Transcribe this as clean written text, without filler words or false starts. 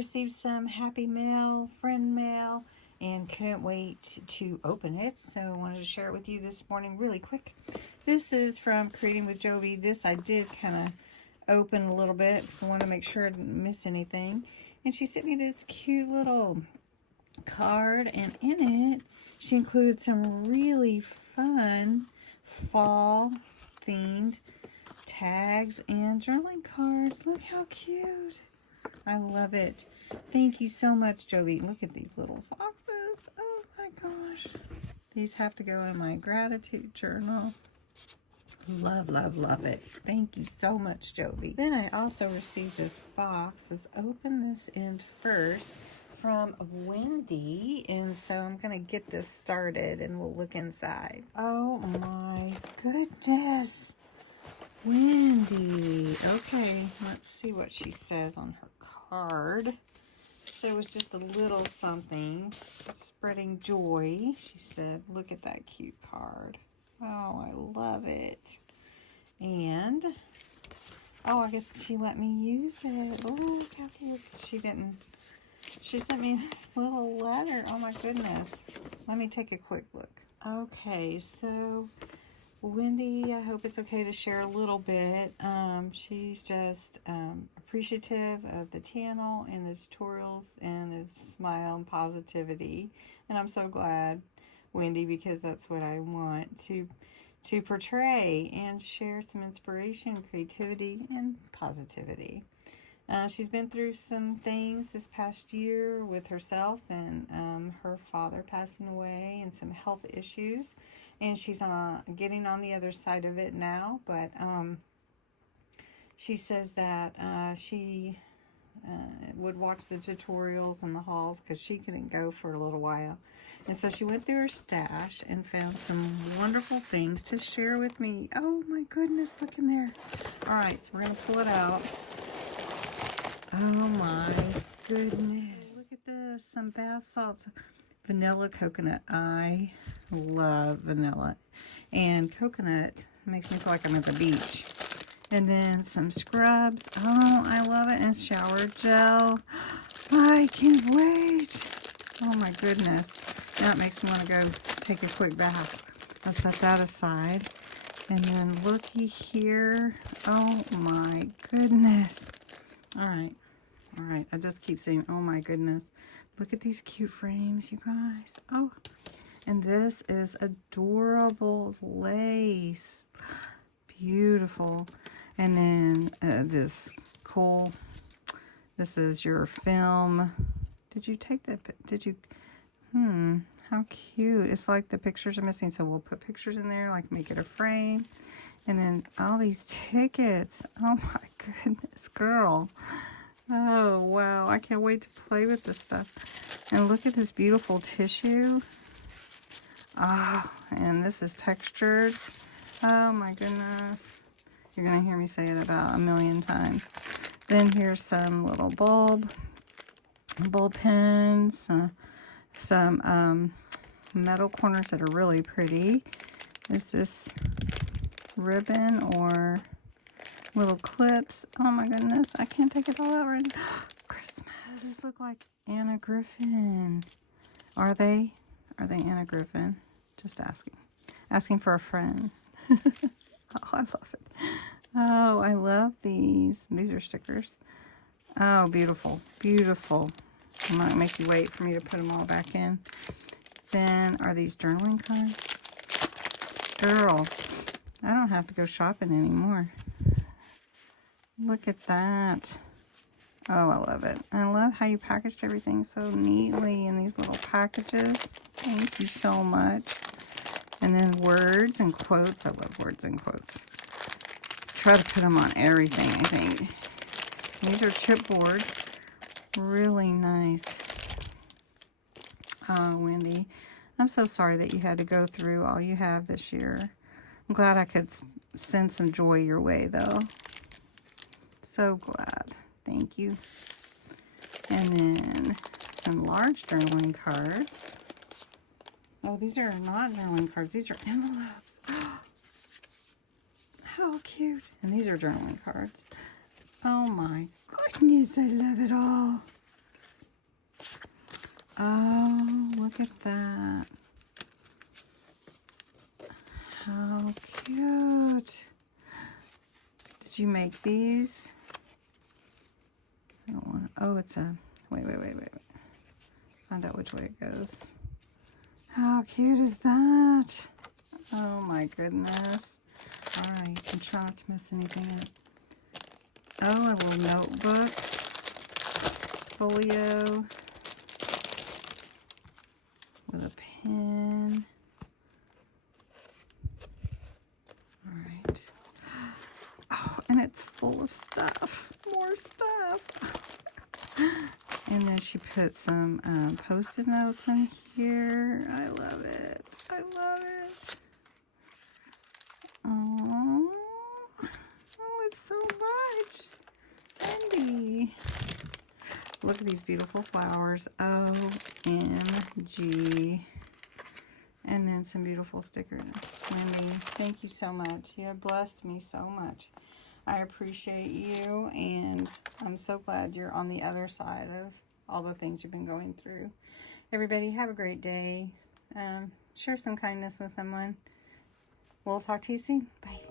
received some happy mail, friend mail, and couldn't wait to open it. So I wanted to share it with you this morning really quick. This is from Creating with Jovi. This I did kind of open a little bit because I wanted to make sure I didn't miss anything. And she sent me this cute little card, and in it she included some really fun fall themed tags and journaling cards. Look how cute. I love it. Thank you so much, Jovi. Look at these little foxes. Oh my gosh. These have to go in my gratitude journal. Love, love, love it. Thank you so much, Jovi. Then I also received this box. Let's open this end first, from Wendy. And so I'm going to get this started and we'll look inside. Oh my goodness. Wendy. Okay, let's see what she says on her card. So it was just a little something. Spreading joy, she said. Look at that cute card. Oh, I love it. And, oh, I guess she let me use it. Look how cute. She didn't. She sent me this little letter. Oh my goodness. Let me take a quick look. Okay, so Wendy, I hope it's okay to share a little bit. She's just appreciative of the channel and the tutorials and the smile and positivity. And I'm so glad, Wendy, because that's what I want to portray and share some inspiration, creativity, and positivity. She's been through some things this past year with herself and her father passing away and some health issues. And she's getting on the other side of it now. But she says that she would watch the tutorials and the hauls because she couldn't go for a little while. And so she went through her stash and found some wonderful things to share with me. Oh my goodness, look in there. All right, so we're going to pull it out. Oh my goodness. Look at this, some bath salts. Vanilla coconut. I love vanilla. And coconut makes me feel like I'm at the beach. And then some scrubs. Oh, I love it. And shower gel. I can't wait. Oh my goodness. Now it makes me want to go take a quick bath. I'll set that aside. And then looky here. Oh my goodness. All right. All right. I just keep saying, oh my goodness. Look at these cute frames, you guys. Oh, and this is adorable lace. Beautiful. And then this cool, this is your film. Did you take that? Did you? How cute. It's like the pictures are missing, so we'll put pictures in there, like make it a frame. And then all these tickets. Oh my goodness, girl. Oh, wow. I can't wait to play with this stuff. And look at this beautiful tissue. Ah, and this is textured. Oh, my goodness. You're going to hear me say it about a million times. Then here's some little bulb pens. Some metal corners that are really pretty. Is this ribbon or little clips? Oh my goodness, I can't take it all out right now. Christmas. These look like Anna Griffin. Are they Anna Griffin? Just asking for a friend. Oh, I love it. Oh, I love these. These are stickers. Oh, beautiful, beautiful. I'm gonna make you wait for me to put them all back in. Then are these journaling cards? Girl, I don't have to go shopping anymore. Look at that. Oh, I love it. I love how you packaged everything so neatly in these little packages. Thank you so much. And then words and quotes. I love words and quotes. Try to put them on everything, I think. These are chipboard. Really nice. Oh, Wendy, I'm so sorry that you had to go through all you have this year. I'm glad I could send some joy your way, though. So glad. Thank you. And then some large journaling cards. Oh, these are not journaling cards. These are envelopes. How cute. And these are journaling cards. Oh my goodness, I love it all. Oh, look at that. How cute. Did you make these? I don't want to, oh, it's a, wait. Find out which way it goes. How cute is that? Oh my goodness. All right, you can try not to mess anything up. Oh, a little notebook. Folio. With a pen. All right. Oh, and it's full of stuff. More stuff. And then she put some Post-it notes in here. I love it. I love it. Oh, it's so much. Wendy. Look at these beautiful flowers. OMG. And then some beautiful stickers. Wendy, thank you so much. You have blessed me so much. I appreciate you, and I'm so glad you're on the other side of all the things you've been going through. Everybody, have a great day. Share some kindness with someone. We'll talk to you soon. Bye.